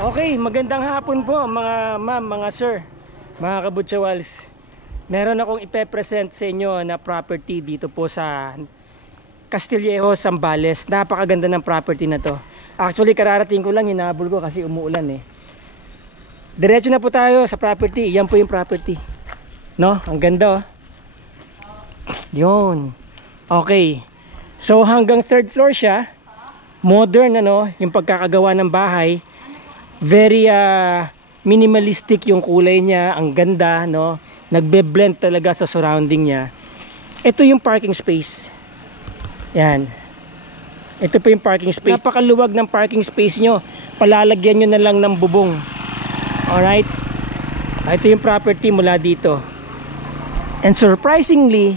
Okay, magandang hapon po mga ma'am, mga sir, mga kabutsawals. Meron akong ipe-present sa inyo na property dito po sa Castillejo, Zambales. Napakaganda ng property na to. Actually, kararating ko lang, hinabol ko kasi umuulan eh. Diretso na po tayo sa property. Yan po yung property. No? Ang ganda oh. Yun. Okay. So hanggang third floor siya. Modern ano, yung pagkakagawa ng bahay. Very minimalistic yung kulay niya, ang ganda, no? Nagbe-blend talaga sa surrounding niya. Ito yung parking space. Yan. Ito po yung parking space. Napakaluwag ng parking space nyo. Palalagyan nyo na lang ng bubong. Alright? Ito yung property mula dito. And surprisingly,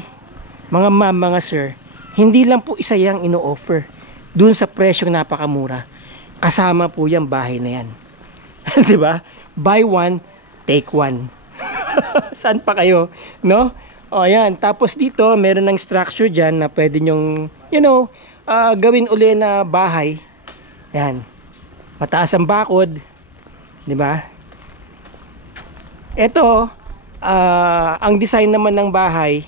mga ma'am, mga sir, hindi lang po isa yang ino-offer dun sa presyong napakamura. Kasama po yung bahay na yan. Diba? Buy one, take one. Saan pa kayo? No? O yan. Tapos dito, meron ng structure dyan na pwede nyong, you know, gawin uli na bahay. Yan. Mataas ang bakod. Diba? Ito, ang design naman ng bahay,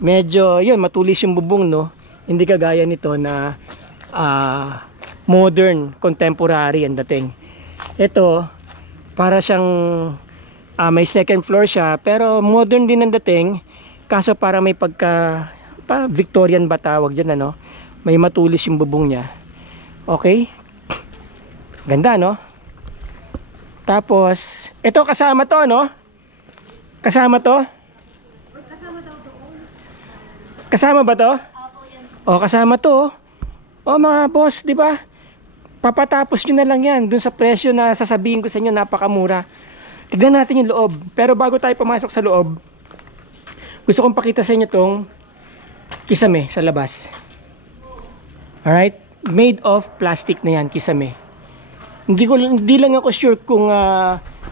medyo, yun, matulis yung bubong, no? Hindi kagaya nito na modern, contemporary ang dating. Ito, para siyang may second floor siya, pero modern din ang dating. Kaso para may pagka Victorian ba tawag dyan, ano? May matulis yung bubong niya. Okay? Ganda, no? Tapos, ito kasama to, no? Kasama to? Kasama ba to? O, kasama to. O, mga boss, di ba? Papatapos nyo na lang yan dun sa presyo na sasabihin ko sa inyo, napakamura. Tignan natin yung loob. Pero bago tayo pumasok sa loob, gusto kong pakita sa inyo tong kisame sa labas. Alright? Made of plastic na yan, kisame. Hindi lang ako sure kung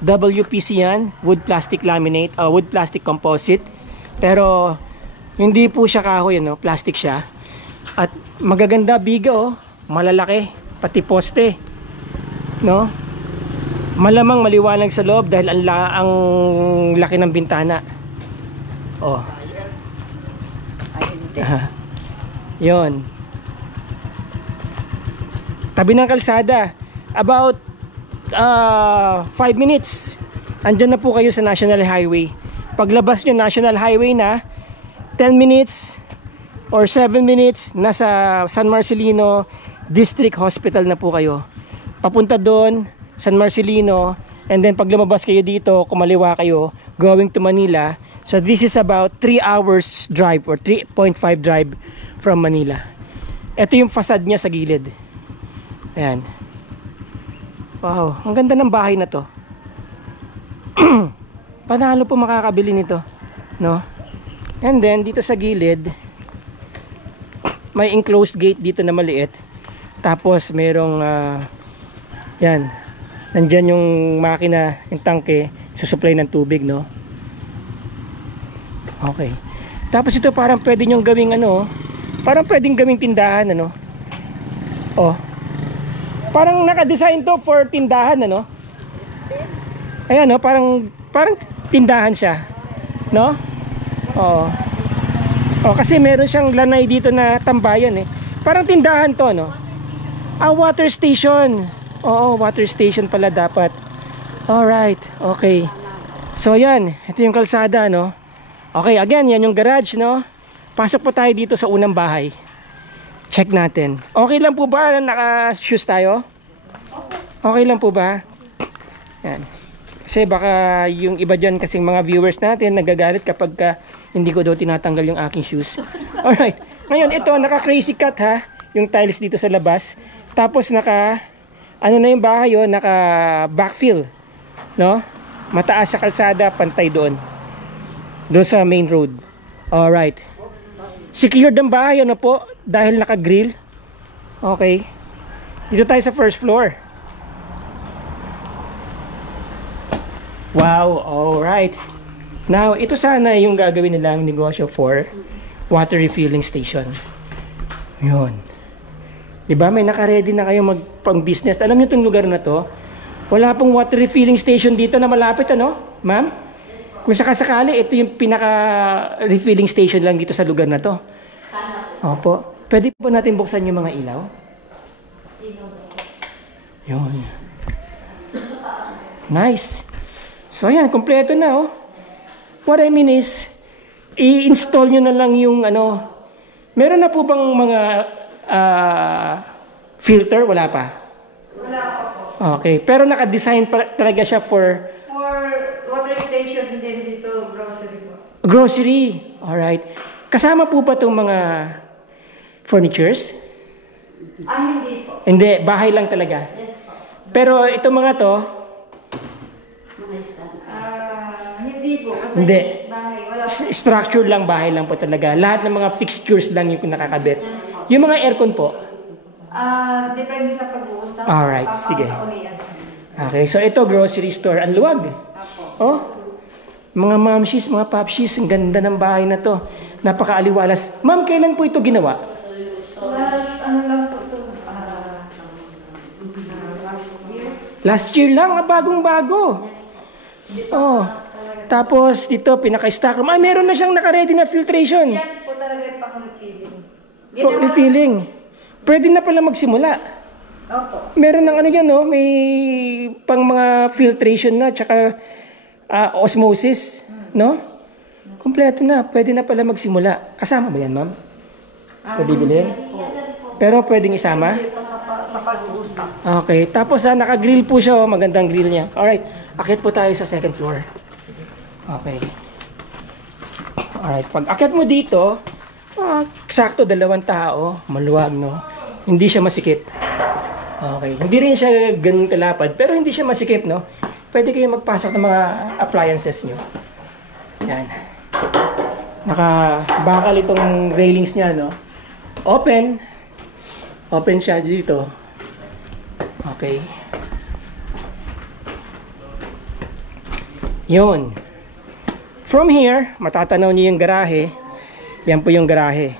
WPC yan, wood plastic laminate, wood plastic composite. Pero hindi po siya kahoy, ano? Plastic siya. At magaganda, biga oh, malalaki. Pati poste, no? Malamang maliwanag sa loob dahil ang laki ng bintana. Oh. Yon. Tabi ng kalsada. About 5 minutes. Andyan na po kayo sa National Highway. Paglabas nyo National Highway na, 10 minutes or 7 minutes, nasa San Marcelino District Hospital na po kayo. Papunta doon, San Marcelino, and then pag lumabas kayo dito, kumaliwa kayo, going to Manila. So this is about 3 hours drive or 3.5 drive from Manila. Ito yung facade niya sa gilid. Ayan. Wow, ang ganda ng bahay na to. Panalo po makakabili nito, no? And then dito sa gilid, may enclosed gate dito na maliit. Tapos merong yan, nandyan yung makina, yung tangke, susupply ng tubig, no? Okay. Tapos ito parang pwede nyong gawing ano, parang pwedeng gawing tindahan, ano? Oh. Parang naka-design to for tindahan, ano? Ayan, no? Parang tindahan siya, no? Oo. Oh, kasi meron siyang lanay dito na tambayan eh. Parang tindahan to, no? Water station. Oo, water station pala dapat. Alright, okay. So yan, ito yung kalsada, no? Okay, again, yan yung garage, no? Pasok po tayo dito sa unang bahay. Check natin. Okay lang po ba na naka-shoes tayo? Okay lang po ba? Yan. Kasi baka yung iba dyan kasing mga viewers natin nagagalit kapag hindi ko daw tinatanggal yung aking shoes. Alright, ngayon ito, naka-crazy cut ha. Yung tiles dito sa labas. Tapos ano na yung bahay yun, naka backfill, no? Mataas sa kalsada, pantay doon sa main road. Alright. Secured ang bahay, ano po? Dahil naka-grill. Okay. Dito tayo sa first floor. Wow, alright. Now, ito sana yung gagawin nilang negosyo for water refilling station. Yun. Diba? May naka-ready na kayo magpang-business. Alam niyo itong lugar na to? Wala pong water refilling station dito na malapit, ano, ma'am? Kung sakasakali, ito yung pinaka-refilling station lang dito sa lugar na to. Opo. Pwede po natin buksan yung mga ilaw? Yun. Nice. So, ayan, kompleto na, oh. What I mean is, i-install nyo na lang yung, ano, meron na po bang mga filter? Wala pa? Wala pa po. Okay. Pero naka-design talaga siya for Water station and then dito grocery po. grocery. Alright. Kasama po ba itong mga furnitures? Hindi po. Hindi. Bahay lang talaga. Yes po. Pero itong mga to, Hindi po. Kasi Hindi. bahay. Wala po. structure lang, bahay lang po talaga. Lahat ng mga fixtures lang yung nakakabit. Yung mga aircon po. Depende sa pag-uusap. Alright, sige. Sa ulian. Okay, so ito grocery store. Ang luwag. Apo. Oh, mga mamshis, mga papshis, ang ganda ng bahay na to. Napakaaliwalas. Ma'am, kailan po ito ginawa? Plus, ano lang po ito? Last year. Last year lang, bagong-bago. Oh. Tapos dito, pinaka-stock room. Meron na siyang naka-ready na filtration. Yan po talaga yung pang-refilling. Refilling. Pwede na pala magsimula. Opo. Meron ng ano yan, no? May pang mga filtration na, tsaka osmosis, no? Kompleto na. Pwede na pala magsimula. Kasama ba yan, ma'am? Sa bibilhin? Pero pwedeng isama? Hindi po sa pag-uusap. Okay. Tapos naka-grill po siya, oh. Magandang grill niya. Alright. Akit po tayo sa second floor. Okay. Alright. Pag akit mo dito, eksakto 2 tao. Maluwag, no? Hindi siya masikip. Okay. Hindi rin siya ganun kalapad, pero hindi siya masikip, no? Pwede kayo magpasok ng mga appliances nyo. Yan. Nakabakal itong railings niya, no? Open. Open siya dito. Okay. Yun. From here, matatanaw niyo yung garahe. Yan po yung garahe.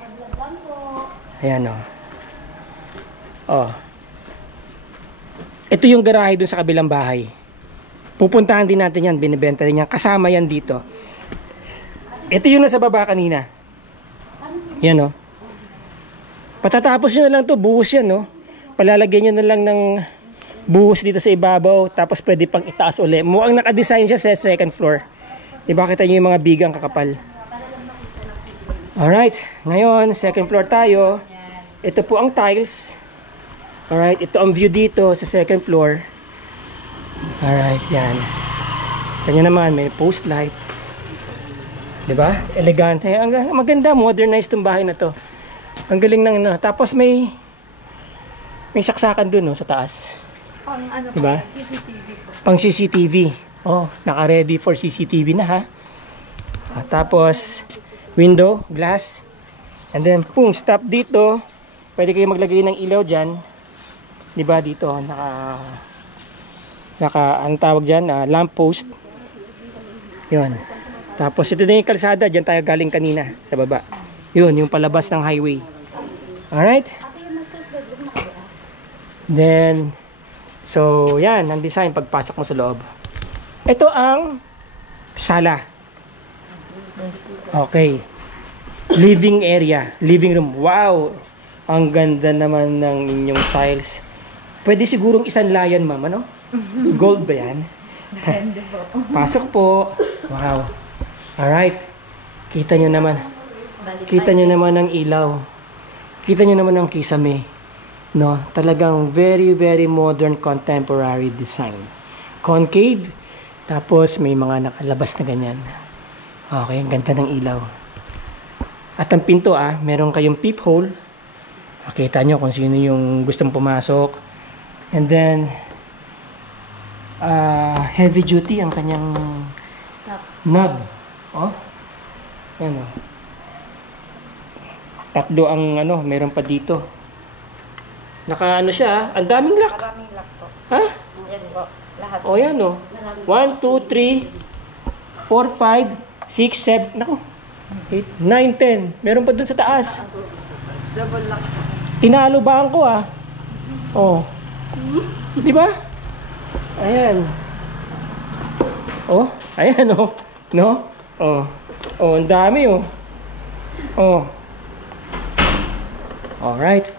Ayan, oh. Oh. Ito yung garahe dun sa kabilang bahay. Pupuntahan din natin yan, binibenta din yan. Kasama yan dito. Ito yung nasa baba kanina. Yan, oh. Patatapos nyo na lang to, buhos yan, no? Palalagyan nyo na lang ng buhos dito sa ibabaw, tapos pwede pang itaas uli. Mukhang nakadesign siya sa second floor. Diba, kita nyo yung mga bigang kakapal. Alright, ngayon, second floor tayo. Ito po ang tiles. Alright, ito ang view dito sa second floor. Alright, yan. Kanya naman, may post light. Diba? Elegante. Ang maganda, modernized itong bahay na to. Ang galing ng ano. Tapos may saksakan dun, no, sa taas. Pang ano Diba? po, CCTV po. Pang CCTV. Oh, naka-ready for CCTV na, ha. Tapos window, glass. And then, stop dito. Pwede kayo maglagay ng ilaw dyan. Diba dito, ang tawag dyan, lamp post. Yun. Tapos ito na yung kalsada, dyan tayo galing kanina, sa baba. Yun, yung palabas ng highway. Alright? Then, so yan, ang design pagpasok mo sa loob. Ito ang sala. Okay. Living area, living room. Wow! Ang ganda naman ng inyong tiles. Pwede sigurong isanlayan, ma'am, ano? Gold ba yan? Depende po. Pasok po. Wow. Alright. Kita nyo naman. Kita nyo naman ang ilaw. Kita nyo naman ang kisame. No? Talagang very, very modern contemporary design. Concave. Tapos may mga nakalabas na ganyan. Okay, ang ganda ng ilaw. At ang pinto, meron kayong peephole. Makita nyo kung sino yung gustong pumasok. And then, heavy duty ang kanyang knob. Oh. Yan, oh. Tatlo ang meron pa dito. Naka siya, ang daming lock. Maraming lock po. Ha? Yes po. Lahat. Oh, yan, oh. 1, 2, 3, 4, 5, 6, 7, naku. 8, 9, 10. Meron pa dun sa taas. Double lock po. Tinalo ba ko, Oh. Di ba? Ayan. Oh, ayan oh. No? Oh. Oh, ang dami oh. Oh. Alright.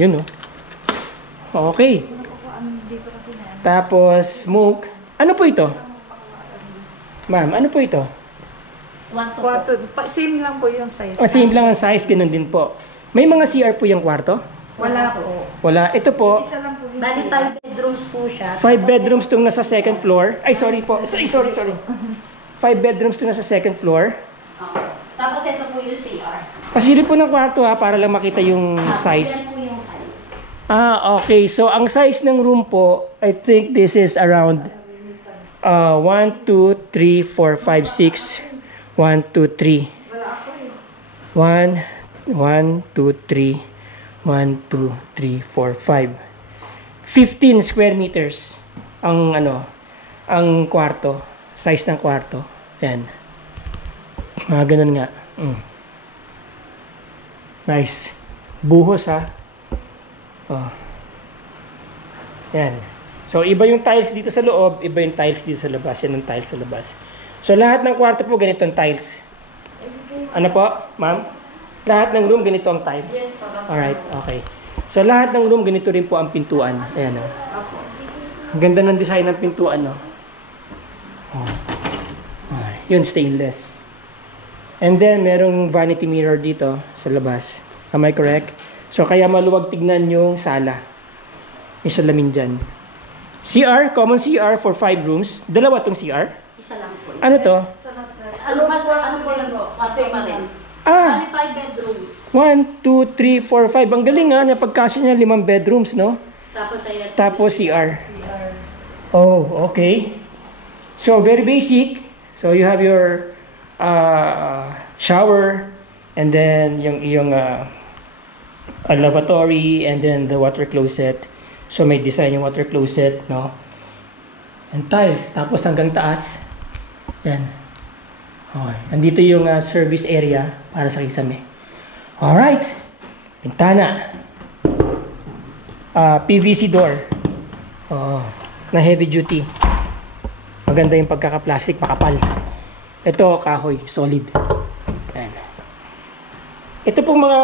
Yun oh. Okay. Tapos, smoke. Ano po ito? Ma'am, ano po ito? Kwarto. Same lang po yung size. Same lang ang size, ganun din po. May mga CR po yung kwarto? Wala po. Wala. Ito po, Isa lang po yung Bali, 5 bedrooms po siya. 5 bedrooms itong nasa second floor. Ay, sorry po. Sorry. 5 bedrooms itong nasa second floor. Tapos ito po yung CR. Pasilip po ng kwarto ha, para lang makita yung size. Yan po yung size. Okay. So, ang size ng room po, I think this is around 1, 2, 3, 4, 5, 6. 1, 2, 3. 1, 2, 3. 1, 2, 3, 4, 5. 15 square meters ang ang kwarto, size ng kwarto. Yan. Ganun nga. Nice. Buhos ha. Oh. Yan. So iba yung tiles dito sa loob, iba yung tiles dito sa labas. Yan ang tiles sa labas. So lahat ng kwarto po ganito ang tiles. Ano po, ma'am? Lahat ng room ganito ang tiles. Alright, okay. So lahat ng room ganito rin po ang pintuan. Ayan o. Ang ganda ng design ng pintuan, no? Oh. Yun, stainless. And then, merong vanity mirror dito sa labas. Am I correct? So, kaya maluwag tignan yung sala. May salamin dyan. CR, common CR for 5 rooms. Dalawa tong CR. Isa lang po. Ano to? Ano po lang po? Kwarto pa rin. Ah! Bali, 5 bedrooms. 1, 2, 3, 4, 5. Ang galing nga. Napagkasya niya 5 bedrooms, no? Tapos CR. Oh, okay. So, very basic. So, you have your shower, and then yung lavatory, and then the water closet. So, may design yung water closet, no? And tiles. Tapos hanggang taas. Yan. Okay. Andito yung service area para sa kisame. Alright. Pintana. PVC door. Oo. Na heavy duty. Maganda yung pagkaka-plastic, makapal. Ito, kahoy, solid. Ayan. Ito pong mga,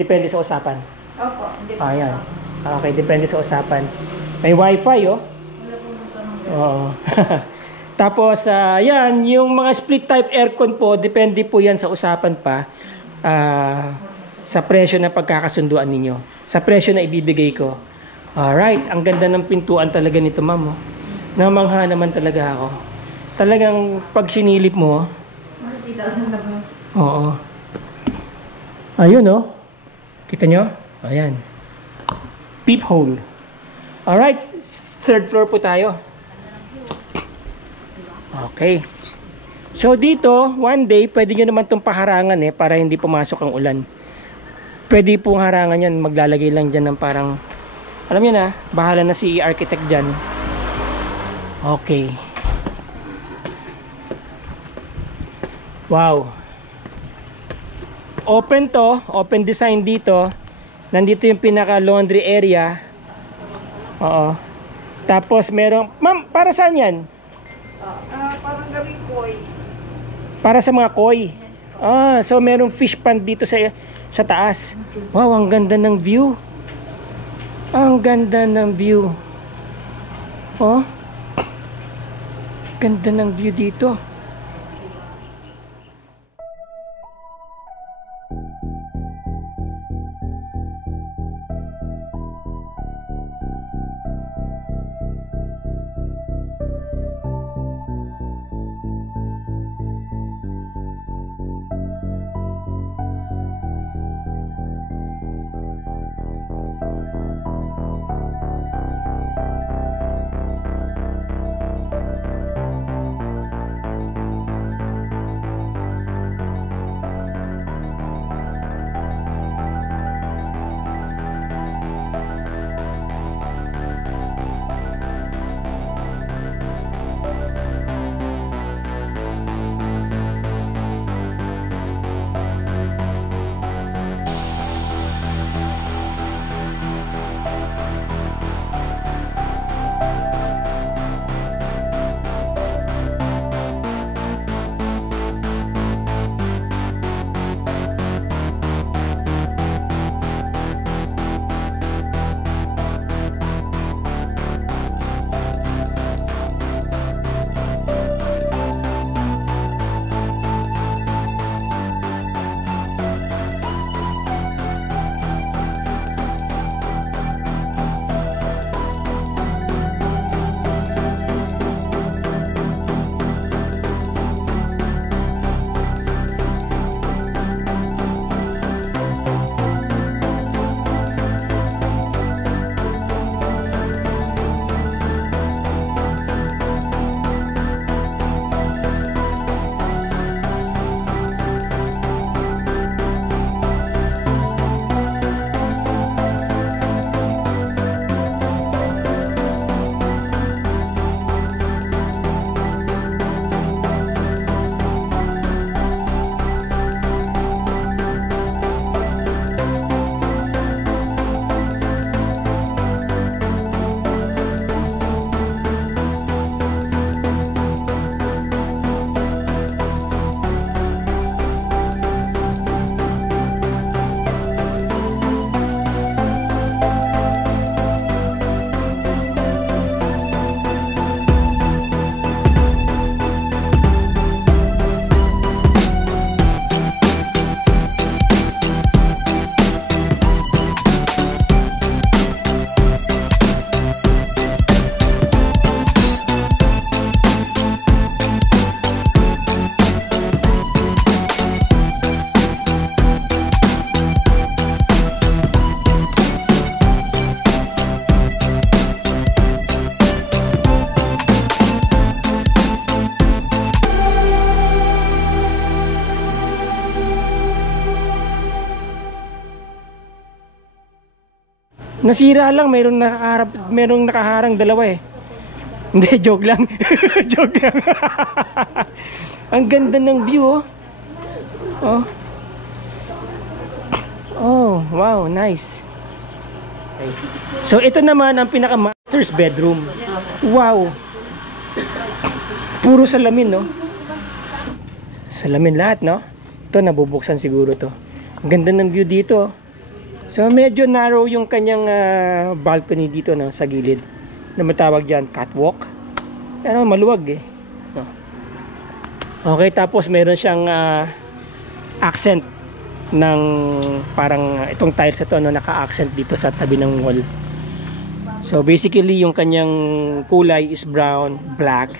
depende sa usapan. Opo. Ayan. Okay, depende sa usapan. May wifi, oh. Oo. Tapos, yan, yung mga split type aircon po, depende po yan sa usapan pa. Sa presyo na pagkakasunduan ninyo. Sa presyo na ibibigay ko. Alright, ang ganda ng pintuan talaga nito, ma'am. Oh. Namangha naman talaga ako. Talagang pag sinilip mo, oo. Ayun, oh. Kita nyo? Ayan. Peephole. Alright, third floor po tayo. Okay. So dito, one day, pwede nyo naman itong paharangan para hindi pumasok ang ulan. Pwede pong harangan yan, maglalagay lang dyan ng parang, alam nyo na, bahala na si architect dyan. Okay. Wow. Open to, open design dito. Nandito yung pinaka laundry area. Oo. Tapos merong, ma'am, para saan yan? Parang gawing koi. Para sa mga koi. So merong fish pond dito sa taas. Wow, ang ganda ng view. Ang ganda ng view. Oh. Ganda ng view dito. Nasira lang, mayroong nakaharang dalawa eh. Hindi, joke lang. Joke lang. Ang ganda ng view oh. Oh. Oh, wow, nice. So ito naman ang pinaka master's bedroom. Wow. Puro salamin, no? Salamin lahat, no? Ito nabubuksan siguro to. Ang ganda ng view dito. So medyo narrow yung kanyang balcony dito, no, sa gilid. Na matawag diyan catwalk. Pero maluwag eh. No. Okay, tapos meron siyang accent ng parang itong tiles ito, no, naka-accent dito sa tabi ng wall. So basically yung kanyang kulay is brown, black,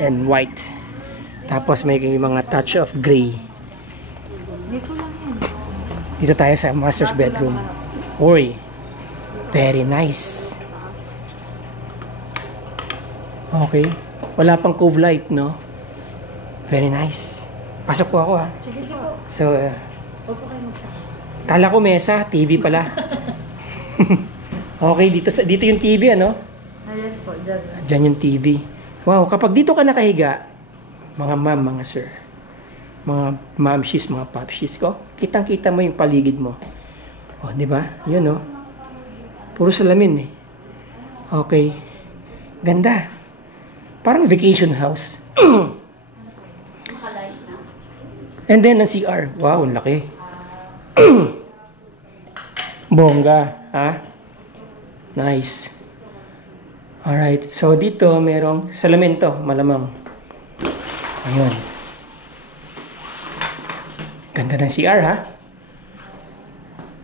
and white. Tapos may mga touch of gray. Dito tayo sa master's bedroom. Uy, very nice. Okay, wala pang cove light, no? Very nice. Pasok po ako ha. Sige po. So, Opo kayo magkakaroon. kala ko mesa, TV pala. Okay, dito yung TV, ano? Yes po, dyan. Diyan yung TV. Wow, kapag dito ka nakahiga, mga ma'am, mga sir, mga mamshis, mga popshis ko, kitang-kita mo yung paligid mo. Oh, di ba? Yun, oh. Puro salamin, eh. Okay. Ganda. Parang vacation house. Nakalight na. And then, ang CR. Wow, ang laki. Bongga, ha? Nice. Alright, so dito merong salamin to, malamang. Ayun. Ganda ng CR, ha?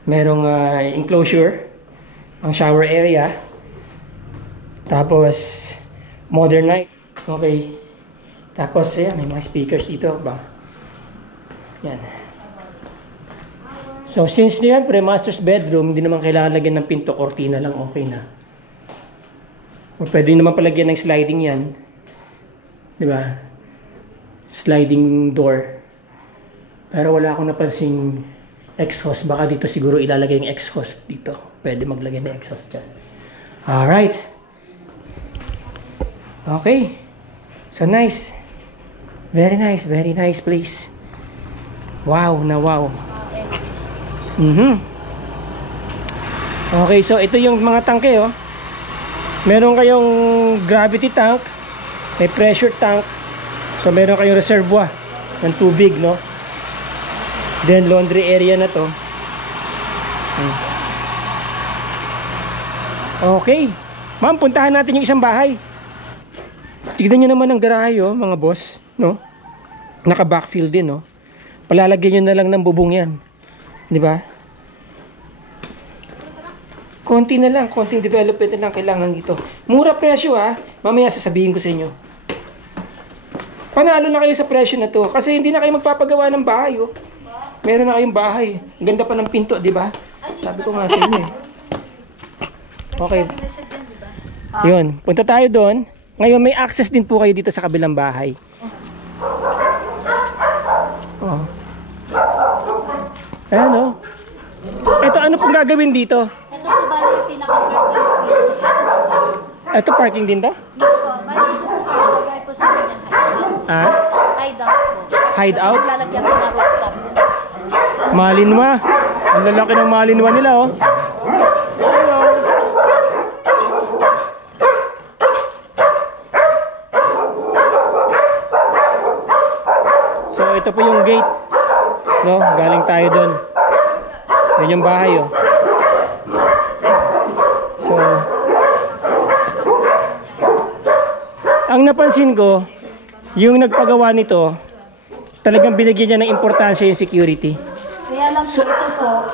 Merong enclosure, ang shower area. Tapos, modern light. Okay. Tapos, ayan, may mga speakers dito ba? Yan. So, since siyempre, master's bedroom, hindi naman kailangan lagyan ng pinto, kortina lang, okay na. O pwede naman palagyan ng sliding yan. Di ba? Sliding door. Pero wala akong napansing exhaust. Baka dito siguro ilalagay yung exhaust dito. Pwede maglagay ng exhaust dyan. Alright. Okay. So, nice. Very nice place. Wow na wow. Okay, so ito yung mga tangke, oh. Meron kayong gravity tank, may pressure tank. So meron kayong reservoir ng tubig, no? Then laundry area na to. Okay. Ma'am, puntahan natin yung isang bahay. Tignan nyo naman ang garahe, oh, mga boss, no? Naka-backfill din, no? Palalagyan nyo na lang ng bubong yan. Di ba? Konti na lang, konting development na lang kailangan dito. Mura presyo, ha. Mamaya sasabihin ko sa inyo. Panalo na kayo sa presyo na to kasi hindi na kayo magpapagawa ng bahay, oh. Meron na kayong bahay. Ang ganda pa ng pinto, di ba? Sabi ko nga sa inyo, eh. Okay. Yun, punta tayo doon. Ngayon may access din po kayo dito sa kabilang bahay. Oh. Ayan, oh. Ito, ano pong gagawin dito? Ito po bali yung pinaka-parking. Ito, parking din to? Dito po, bali dito po sa lagay po sa kanyang hideout. Ah? Hideout po. Hideout? Lalagyan po na rooftop. Malinwa. Ang lalaki ng malinwa nila, oh. Hello. So, ito po yung gate. No, galing tayo doon. Yan yung bahay, oh. So, ang napansin ko, yung nagpagawa nito, talagang binigyan niya ng importansya yung security. Kaya lang po ito po,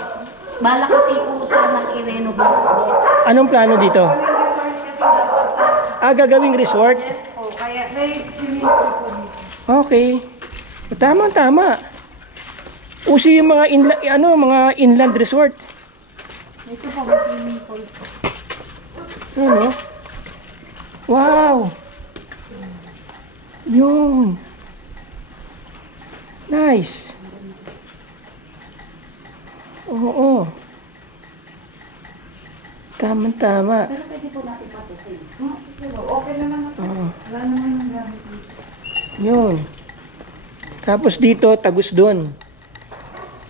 bala kasi po sanang i-renovate ulit. Anong plano dito? Resort kasi dapat. Gagawing resort? Yes po, kaya may swimming pool po dito. Okay. Tama. Uso yung mga inland resort. Ito po, may swimming pool po. Ano? Wow. Yun. Nice. Oo. Tama-tama. Pero pwede po natin patutin. Okay na naman. Oo. Wala naman yung gamit dito. Yun. Tapos dito, tagus doon.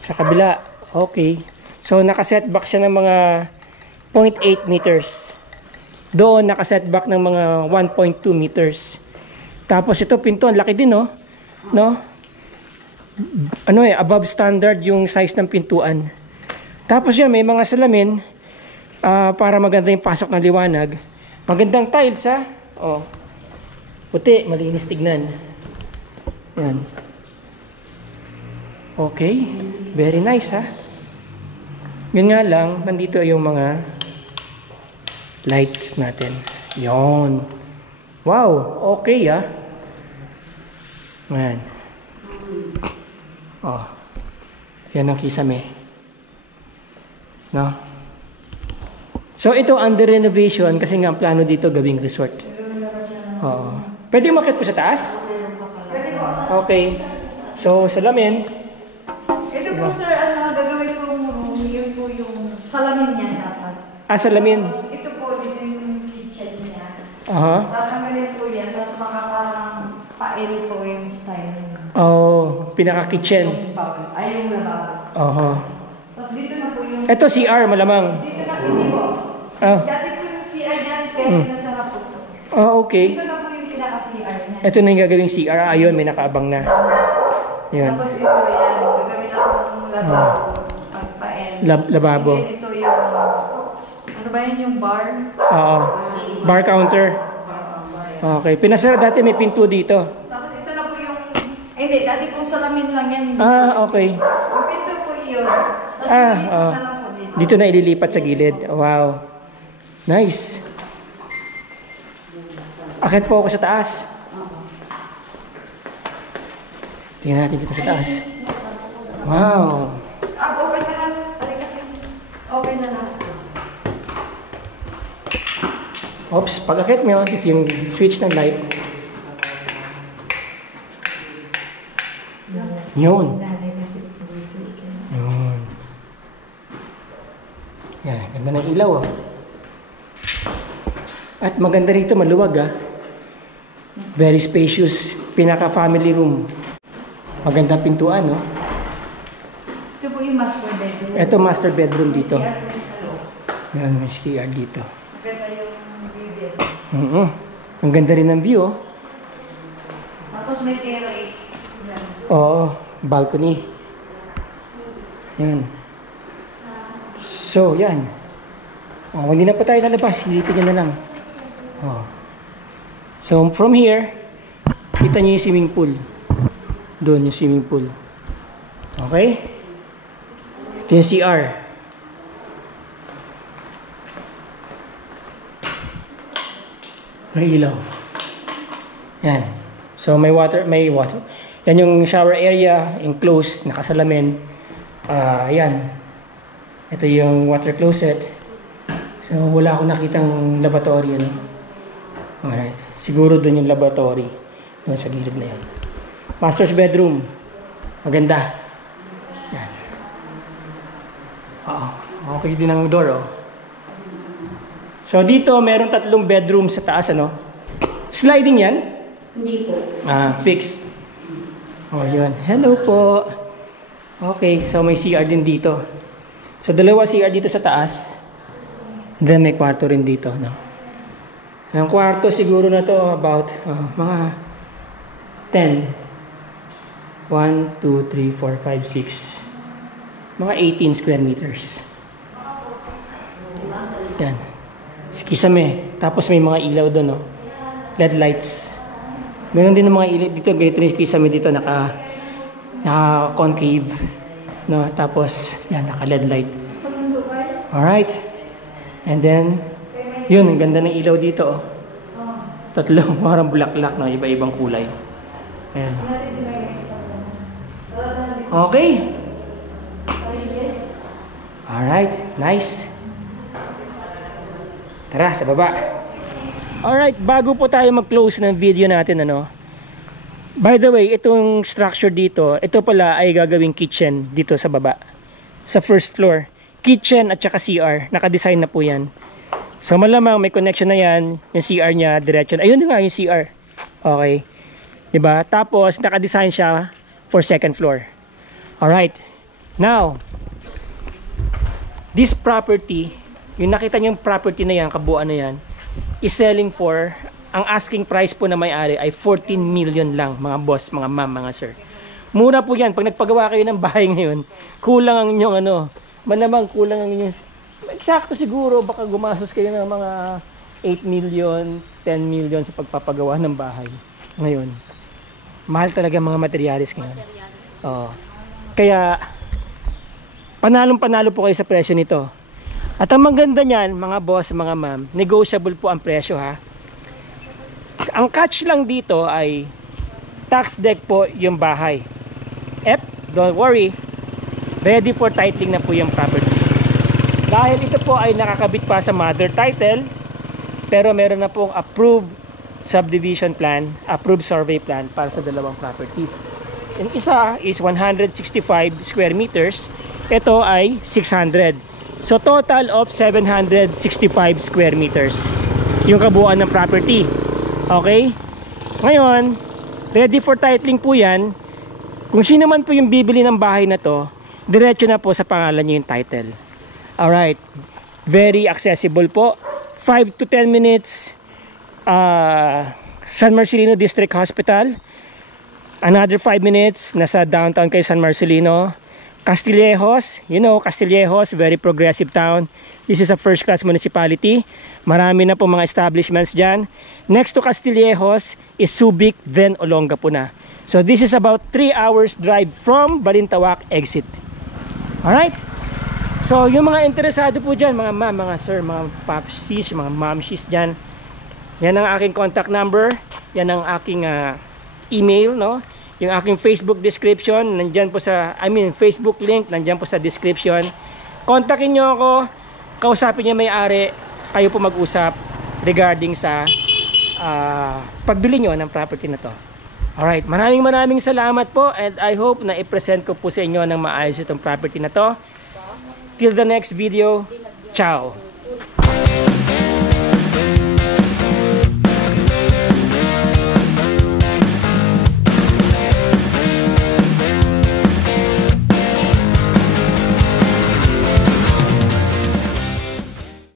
Sa kabila. Okay. So, nakasetback siya ng mga 0.8 meters. Doon, nakasetback ng mga 1.2 meters. Tapos ito, pinto, ang laki din, no? No? Ano above standard yung size ng pintuan. Tapos yan, may mga salamin para maganda yung pasok ng liwanag. Magandang tiles, ha? Oh. Puti, malinis tignan. Yan. Okay. Very nice, ha? Yun nga lang, nandito yung mga lights natin. Yon. Wow, okay, ha? Yan. Oh. Yan ang kisame. No? So, ito under renovation kasi nga ang plano dito gawing resort. Oo. Pwede umakyat po sa taas? Pwede po. Okay. So, salamin. Ito po sir, gagawin ko yung room, yun po yung salamin niya dapat. Salamin. Ito po, dito yung kitchen niya. Aha. Tatanggalin po yan, tapos makaparang pael po yung style. Oh, pinaka-kitchen. Yung bowl. Ay, yung lababo. Aha. Tapos dito na po yung... Ito CR malamang. Dito na, hindi po. Ah. Dati po yung CR dyan, kaya pinasarap po ito. Oh, okay. Dito na po yung pinaka-CR niya. Ito na yung gagawing CR. Ayun, may nakaabang na. Yan. Tapos ito, yan. Gagawin ako ng lababo. Pagpael. Lababo. And then ito yung... Ano ba yun yung bar? Oo. Bar counter. Okay. Pinasara dati may pinto dito. Tapos ito na po yung... Hindi, dati pong salamin lang yan. Okay. Yung pinto po yun. Tapos Ah, na lang po dito. Dito na ililipat sa gilid. Wow. Nice. Akit po ako sa taas. Tingnan natin dito sa taas. Wow. Okay na lang. Okay na lang. Oops, pag akit nyo, dito yung switch ng light. Yun. Yun. Yan, ganda ng ilaw, oh. At maganda rito, maluwag, ah. Very spacious, pinaka-family room. Magandang pintuan, no? Ito po yung master bedroom. Ito master bedroom dito. CR po yung sa loob. Yan, may CR dito. Maganda yung view din. Ang ganda rin ng view, oh. Tapos may terrace. Yan. Oo, balcony. Yan. So, yan. Oh, hindi na pa tayo lalabas. Silipin nyo na lang. Oh. So, from here, kita nyo yung swimming pool. Doon yung swimming pool. Okay? Ito yung CR. May ilaw. Yan. So, may water. Yan yung shower area, enclosed, nakasalamin. Yan. Ito yung water closet. So, wala akong nakitang laboratory, ano? Alright. Siguro doon yung laboratory. Doon sa gilid na yan. Master's bedroom. Maganda. Yan. Oo. Okay din ang door, oh. So, dito, meron 3 bedroom sa taas, ano? Sliding yan? Hindi po. Fixed. Oh, yun. Hello po. Okay, so may CR din dito. So, 2 CR dito sa taas. Then, may kwarto rin dito, no? Ang kwarto siguro na to about mga 10. 1, 2, 3, 4, 5, 6. Mga 18 square meters. Yan. Kisame. Tapos may mga ilaw doon, no? LED lights. Meron din ng mga ilaw dito. Ganito rin kisame dito. Naka-concave. No? Tapos, yan. Naka-LED light. Alright. And then, yun. Ang ganda ng ilaw dito, oh. 3. Parang bulaklak, no? Iba-ibang kulay. Ayan. Okay. Alright. Nice. Tara, sa baba. Alright, bago po tayo mag-close ng video natin, ano. By the way, itong structure dito, ito pala ay gagawing kitchen dito sa baba. Sa first floor. Kitchen at saka CR. Naka-design na po yan. So malamang may connection na yan, yung CR niya, diretso. Ayun nga yung CR. Okay. Diba? Tapos, naka-design siya for second floor. Alright. Now, this property, yung nakita niyo yung property na yan, kabuuan na yan, is selling for, ang asking price po na may-ari ay 14 million lang, mga boss, mga ma'am, mga sir. Mura po yan. Pag nagpagawa kayo ng bahay ngayon, kulang ang inyong malamang kulang ang inyong, eksakto siguro, baka gumastos kayo ng mga 8 million, 10 million sa pagpapagawa ng bahay. Ngayon, mahal talaga mga materialis ngayon. Oo. Kaya, panalong-panalo po kayo sa presyo nito. At ang maganda niyan, mga boss, mga ma'am, negotiable po ang presyo ha. Ang catch lang dito ay tax deck po yung bahay. Don't worry, ready for titling na po yung property. Dahil ito po ay nakakabit pa sa mother title, pero meron na pong approved subdivision plan, approved survey plan para sa dalawang properties. Yung isa is 165 square meters, ito ay 600. So total of 765 square meters yung kabuuan ng property. Okay? Ngayon, ready for titling po yan. Kung sino man po yung bibili ng bahay na to, diretso na po sa pangalan niyo yung title. Alright. Very accessible po. 5 to 10 minutes San Marcelino District Hospital. Another 5 minutes nasa downtown kay San Marcelino. Castillejos, you know, Castillejos, very progressive town. This is a first class municipality. Marami na po mga establishments dyan. Next to Castillejos is Subic, then Olongapo na. So this is about 3 hours drive from Balintawak exit. Alright? So yung mga interesado po dyan, mga ma'am, mga sir, mga popsis, mga momsis dyan, yan ang aking contact number, yan ang aking email, no? Yung aking Facebook description, nandyan po sa, Facebook link, nandyan po sa description. Kontakin nyo ako, kausapin nyo may-ari, kayo po mag-usap regarding sa pagbili nyo ng property na to. Alright, maraming salamat po, and I hope na i-present ko po sa inyo ng maayos itong property na to. Till the next video, ciao!